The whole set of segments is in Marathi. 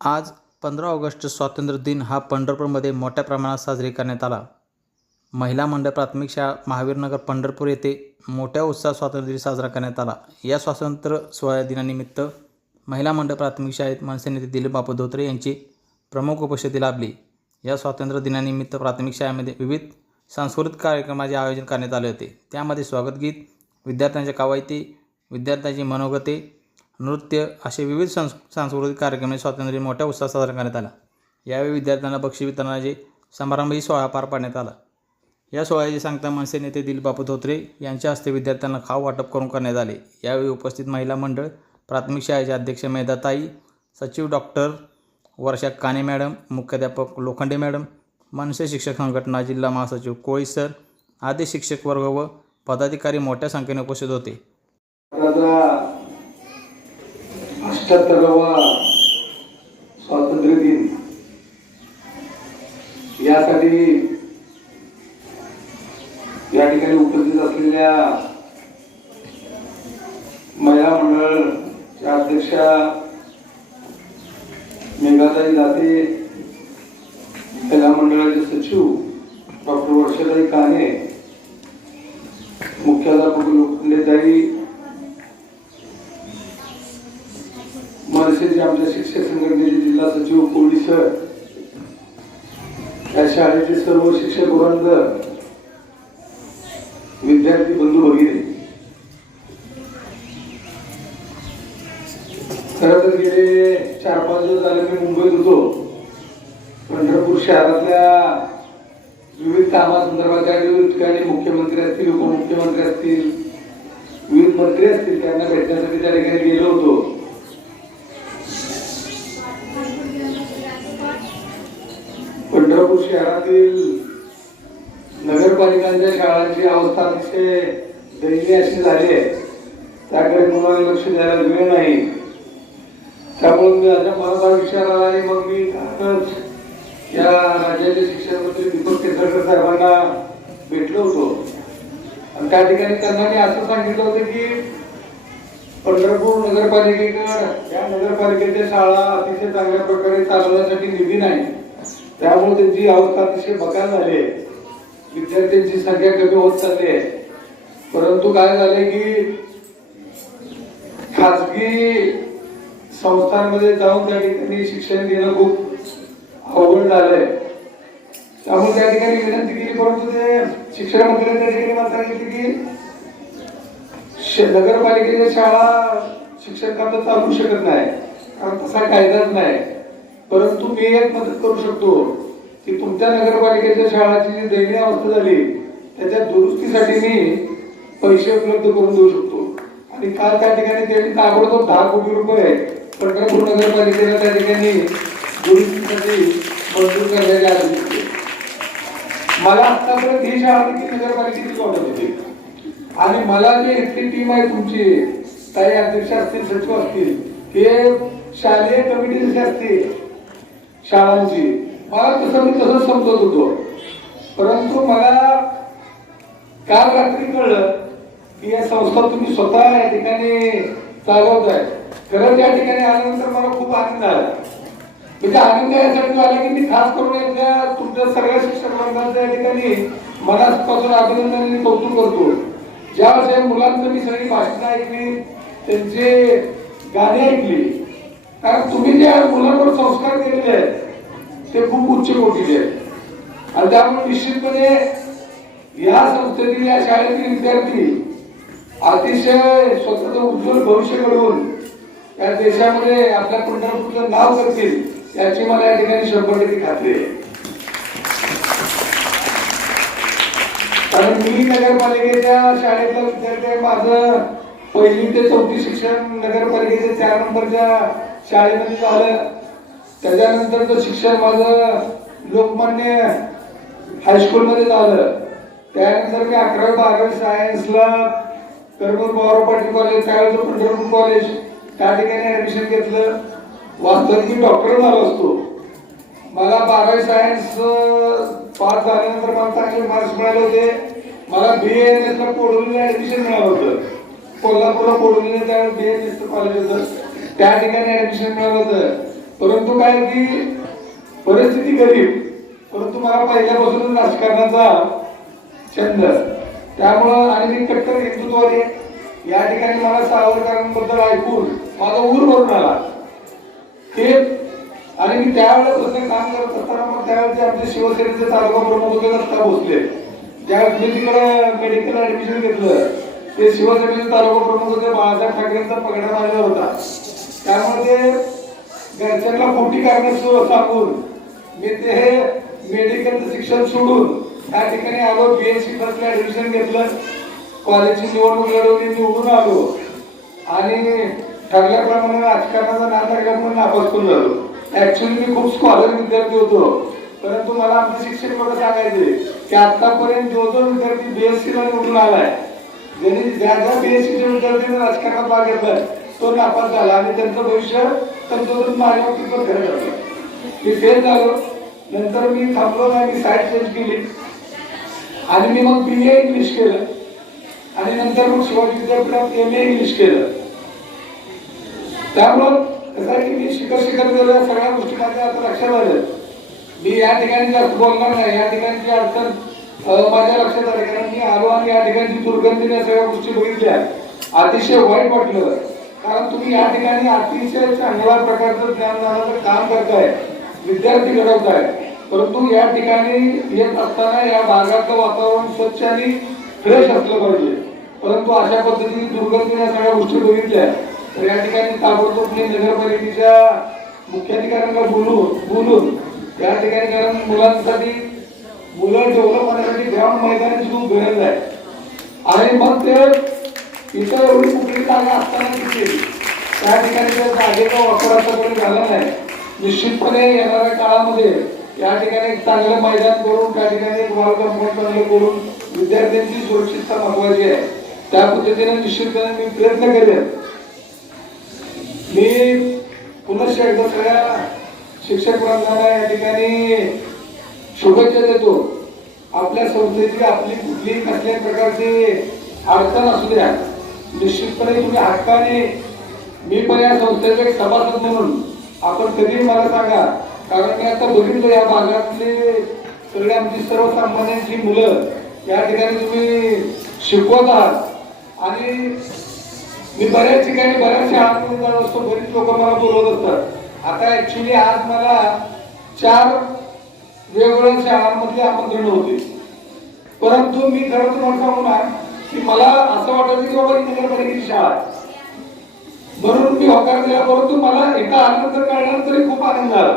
आज पंधरा ऑगस्ट स्वातंत्र्य दिन हा पंढरपूरमध्ये मोठ्या प्रमाणात साजरी करण्यात आला. महिला मंडळ प्राथमिक शाळा महावीरनगर पंढरपूर येथे मोठ्या उत्साहात स्वातंत्र्य दिन साजरा करण्यात आला. या स्वातंत्र्य सोहळ्या दिनानिमित्त महिला मंडळ प्राथमिक शाळेत मनसे नेते दिलीप बापू धोत्रे यांची प्रमुख उपस्थिती लाभली. या स्वातंत्र्य दिनानिमित्त प्राथमिक शाळेमध्ये विविध सांस्कृतिक कार्यक्रमाचे आयोजन करण्यात आले होते. त्यामध्ये स्वागतगीत विद्यार्थ्यांच्या कवायती विद्यार्थ्यांची मनोगते नृत्य असे विविध सांस सांस्कृतिक कार्यक्रम स्वातंत्र्य मोठ्या उत्साहात साजरा करण्यात आला. यावेळी विद्यार्थ्यांना बक्षी वितरणाचे समारंभही सोहळा पार पाडण्यात आला. या सोहळ्याचे सांगता मनसे नेते दिलीप बापू धोत्रे यांच्या हस्ते विद्यार्थ्यांना खाऊ वाटप करून करण्यात आले. यावेळी उपस्थित महिला मंडळ प्राथमिक शाळेचे अध्यक्ष मेधाताई सचिव डॉक्टर वर्षा काने मॅडम मुख्याध्यापक लोखंडे मॅडम मनसे शिक्षक संघटना जिल्हा महासचिव कोळी सर आदी शिक्षक वर्ग व पदाधिकारी मोठ्या संख्येने उपस्थित होते. अठ्याहत्तरावा स्वातंत्र्य दिन. यासाठी या ठिकाणी उपस्थित असलेल्या महिला मंडळच्या अध्यक्षा मेघाताई दाते महिला मंडळाचे सचिव डॉक्टर वर्षाताई काने मुख्याध्यापक लोखंडेताई खरं तर गेले चार पाच दिवस झाले मी मुंबईत होतो. पंढरपूर शहरातल्या विविध कामासंदर्भात विविध ठिकाणी मुख्यमंत्री असतील उपमुख्यमंत्री असतील विविध मंत्री असतील त्यांना भेटण्यासाठी त्या ठिकाणी गेलो होतो. पंढरपूर शहरातील नगरपालिकांच्या शाळांची अवस्था अतिशय दयनीय अशी झाली आहे. त्याकडे मुलांनी लक्ष द्यायला वेळ नाही. त्यामुळे मी माझ्या मनाचा विचार आला आणि मग मी या राज्याचे शिक्षण मंत्री दीपक केसरकर साहेबांना भेटलो होतो. आणि त्या ठिकाणी त्यांना मी असं सांगितलं होतं की पंढरपूर नगरपालिकेकडं या नगरपालिकेच्या शाळा अतिशय चांगल्या प्रकारे चालवण्यासाठी निधी नाही. त्यामुळे त्यांची अवस्था अतिशय बकाल झाली आहे. विद्यार्थ्यांची संख्या कमी होत चालली आहे. परंतु काय झाले की खाजगी संस्थांमध्ये जाऊन त्या ठिकाणी शिक्षण घेणं खूप अवघड झालंय. त्यामुळे त्या ठिकाणी विनंती केली परंतु ते शिक्षण मंत्र्यांनी त्या ठिकाणी मला सांगितलं की श- नगरपालिकेच्या शाळा शिक्षण खातं चालू शकत नाही कारण तसा कायदाच नाही. परंतु मी एक मदत करू शकतो की तुमच्या नगरपालिकेच्या शाळाची जी दैनीय अवस्था झाली त्याच्या दुरुस्तीसाठी मी पैसे उपलब्ध करून देऊ शकतो. आणि काल त्या ठिकाणी त्यांनी ताबडतोब दहा कोटी रुपये पंढरपूर नगरपालिकेला त्या ठिकाणी दुरुस्तीसाठी मंजूर करण्याचे आदेश दिले मला आतापर्यंत ही शाळा देखील नगरपालिकेची वाटत होती. आणि मला जे इथली टीम आहे तुमची काही अध्यक्ष असतील सचिव असतील हे शालेय कमिटी जशी असते शाळांची मला तसं मी तसंच समजत होतो. परंतु मला काल रात्री कळलं की या संस्था तुम्ही स्वतः या ठिकाणी चालवत आहे खरं त्या ठिकाणी आल्यानंतर मला खूप आनंद झाला म्हणजे आनंद यासाठी झाला की मी खास करून एकदा तुमच्या सगळ्या शिक्षक वर्गांच्या या ठिकाणी मनापासून अभिनंदन आणि कौतुक करतो. ज्यावेळेस या मुलांचं मी सगळी भाषणं ऐकली त्यांचे गाणी ऐकली कारण तुम्ही ज्या मुलांवर संस्कार केलेले आहेत ते खूप उच्च कोटीचे आहेत. आणि त्यामुळे निश्चितपणे या संस्थेतील या शाळेतील विद्यार्थी अतिशय स्वतःचं उज्ज्वल भविष्य घडवून या देशामध्ये आपल्या पंढरपूरचं नाव करतील याची मला या ठिकाणी शंभर टक्के खात्री आहे. कारण मी नगरपालिकेच्या शाळेतला विद्यार्थी आहे. माझं पहिली ते चौथी शिक्षण नगरपालिकेच्या चार नंबरच्या शाळेमध्ये झालं. त्याच्यानंतरचं शिक्षण माझं लोकमान्य हायस्कूलमध्ये झालं. त्यानंतर मी अकरावी बारावी सायन्सला करमूर बावरा पाटील कॉलेज त्यावेळेस पंढरपूर कॉलेज त्या ठिकाणी ऍडमिशन घेतलं. वास्तविक मी डॉक्टर झालो असतो. मला बारावी सायन्स पास झाल्यानंतर मला चांगले मार्क्स मिळाले होते. मला बी एन नंतर ला कोडोलीला ऍडमिशन मिळालं होतं. कोल्हापूरला कोडोलीला त्या बी एन एस कॉलेज होतं. त्या ठिकाणी ऍडमिशन मिळालं होतं. परंतु काय की परिस्थिती गरीब. परंतु मला पहिल्यापासूनच राजकारणाचा छंद. त्यामुळं आणि मी कट्टर हिंदुत्वादी या ठिकाणी मला सावरकरांबद्दल ऐकून माझा ऊर भरून आला. ते आणि मी त्यावेळेस काम करत असताना मग त्यावेळेस आमचे शिवसेनेचे तालुका प्रमुख होते दत्ता भोसले. ज्यावेळेस मी तिकडे मेडिकल ऍडमिशन घेतलं ते शिवसेनेचे तालुका प्रमुख होते बाळासाहेब ठाकरेंचा पगडा मारला होता. त्यामुळे ते घरच्यांना खोटी कारण सांगून मी ते मेडिकलचं शिक्षण सोडून त्या ठिकाणी आलो बीएससी फर्स्टला ऍडमिशन घेतलं. कॉलेजची निवडणूक लढवली निवडून आलो. आणि ठरल्याप्रमाणे राजकारणाचा नाद म्हणून नापास झालो. ऍक्च्युली मी खूप स्कॉलर विद्यार्थी होतो. परंतु मला आमचे शिक्षक मला सांगायचे की आतापर्यंत जो जो विद्यार्थी बीएससी ला निवडून आलाय ज्यांनी ज्या ज्या बीएससीच्या विद्यार्थ्यांनी राजकारणात भाग घेतलाय तो नापास झाला आणि त्यांचं भविष्य तंतोतंत माझ्या बाबतीत पण खरं मी फेल झालो. नंतर मी थांबलो नाही मी साईड चेंज केली. आणि मी मग बी ए इंग्लिश केलं. आणि नंतर मग शिवाजी विद्यापीठात एम ए इंग्लिश केलं. त्यामुळं कसं आहे की मी शिकत शिकत गेलो सगळ्या गोष्टी माझ्या आता लक्षात आल्या. मी या ठिकाणी जास्त बोलणार नाही या ठिकाणची अडचण माझ्या लक्षात आली कारण मी आलो आणि या ठिकाणची दुर्गंधी या सगळ्या गोष्टी बघितल्या. अतिशय वाईट वाटलं. कारण तुम्ही या ठिकाणी अतिशय चांगल्या प्रकारचं ज्ञानदानाचं काम करताय विद्यार्थी घडवताय. परंतु या ठिकाणी येत असताना या भागातलं वातावरण स्वच्छ आणि फ्रेश असलं पाहिजे. परंतु अशा पद्धतीने दुर्गंधीने या सगळ्या गोष्टी बघितल्या. तर या ठिकाणी ताबडतोब मी नगरपालिकेच्या मुख्याधिकाऱ्यांना बोलून बोलून या ठिकाणी कारण मुलांसाठी मुलं डेव्हलप होण्यासाठी ग्राउंड मैदानाची खूप गरज आहे. आणि मग ते इथं एवढी कुठली जागा असताना तिथे त्या ठिकाणी त्या जागेचा वापर आतापर्यंत झाला नाही. निश्चितपणे येणाऱ्या काळामध्ये या ठिकाणी एक चांगलं मैदान करून त्या ठिकाणी एक वर्ग चांगलं करून विद्यार्थ्यांची सुरक्षितता महत्वाची आहे. त्या पद्धतीने निश्चितपणे मी प्रयत्न केले. मी पुनश्च एकदा सगळ्या शिक्षक वर्गाला या ठिकाणी शुभेच्छा देतो. आपल्या संस्थेची आपली कुठली कसल्याही प्रकारची अडचण असू द्या निश्चितपणे तुम्ही हक्काने मी पण या संस्थेचे सभासद म्हणून आपण कधीही मला सांगा. कारण मी आता बघितलं या भागातले सगळे आमची सर्वसामान्यांची मुलं या ठिकाणी तुम्ही शिकवत आहात. आणि मी बऱ्याच ठिकाणी बऱ्याचशा शाळांमध्ये जात असतो बरीच लोक मला बोलवत असतात. आता ऍक्च्युली आज मला चार वेगवेगळ्या शाळांमध्ये आमंत्रण होते. परंतु मी खरं तुम्हाला सांगू की मला असं वाटायचं की बाबा ही नगरपालिकेची शाळा आहे. म्हणून मी होकार दिला परंतु मला एका आनंद कळल्यानंतर तरी खूप आनंद झाला.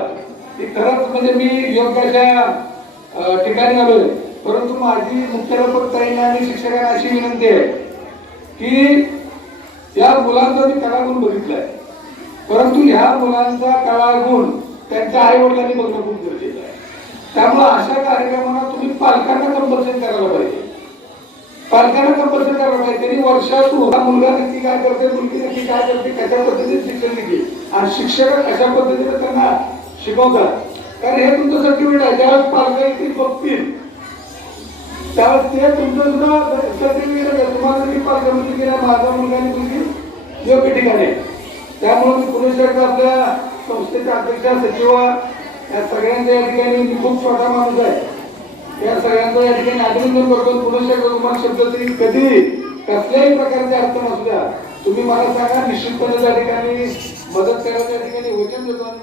की खरंच म्हणजे मी योग्य अशा ठिकाणी आलोय. परंतु माझी मुख्याध्यापक ताईंना आणि शिक्षकांना अशी विनंती आहे की या मुलांचा मी कलागुण बघितलाय. परंतु ह्या मुलांचा कलागुण त्यांच्या आई वडिलांनी बघणं खूप गरजेचं आहे. त्यामुळे अशा कार्यक्रमांना तुम्ही पालकांना कंपल्सन करायला पाहिजे. पालकांना कंपल्सन करायला पाहिजे. त्यांनी वर्षातून हा मुलगा नक्की काय करते मुलगी नक्की काय करते कशा पद्धतीने शिक्षण घेते आणि शिक्षक अशा पद्धतीने त्यांना शिकवतात. कारण हे तुमचं सर्टिफिकेट आहे ज्यावेळेस पालक येतील बघतील. त्यावेळेस ते तुमचं सुद्धा सर्टिफिकेट आहे तुम्हाला जरी पालकामध्ये माझा मुलगा आणि मुलगी योग्य ठिकाणी त्यामुळे मी पुणे आपल्या संस्थेच्या अध्यक्ष सचिव या सगळ्यांच्या या ठिकाणी मी खूप छोटा माणूस आहे. या सगळ्यांचं या ठिकाणी अभिनंदन करतो. पुणे एकदा तुम्हाला शब्द तरी कधी कसल्याही प्रकारचे अडचण असू द्या. तुम्ही मला सांगा निश्चितपणे त्या ठिकाणी मदत करायच्या ठिकाणी वचन देतो आणि